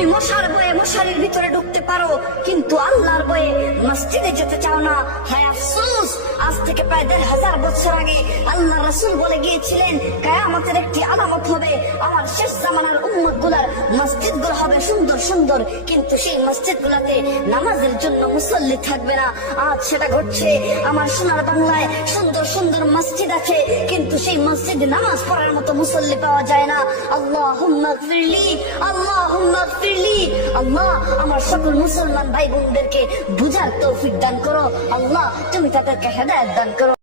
তুমি মশার বয়ে মশারির ভিতরে ঢুকতে পারো, কিন্তু আল্লাহর বয়ে মসজিদে যেতে চাও না। হায় থেকে প্রায় দেড় হাজার বছর আগে আল্লাহ রাসূল বলে গিয়েছিলেন, কায়ামতের একটি আলামত হবে। আমার শেষ জামানার উম্মতগুলার মসজিদগুলো হবে সুন্দর সুন্দর, কিন্তু সেই মসজিদ গুলাতে নামাজের জন্য মুসল্লি থাকবে না। আজ সেটা ঘটছে, আমার সোনার বাংলায় সুন্দর সুন্দর মসজিদ আছে, কিন্তু সেই মসজিদে নামাজ পড়ার মতো মুসল্লি পাওয়া যায় না। আল্লাহ ফিরলি আল্লাহ ফিরলি আল্লাহ, আমার সকল মুসলমান ভাই বোনদেরকে বুঝার তৌফিক দান করো। আল্লাহ, তুমি তাদেরকে হেদায়ত দান করো।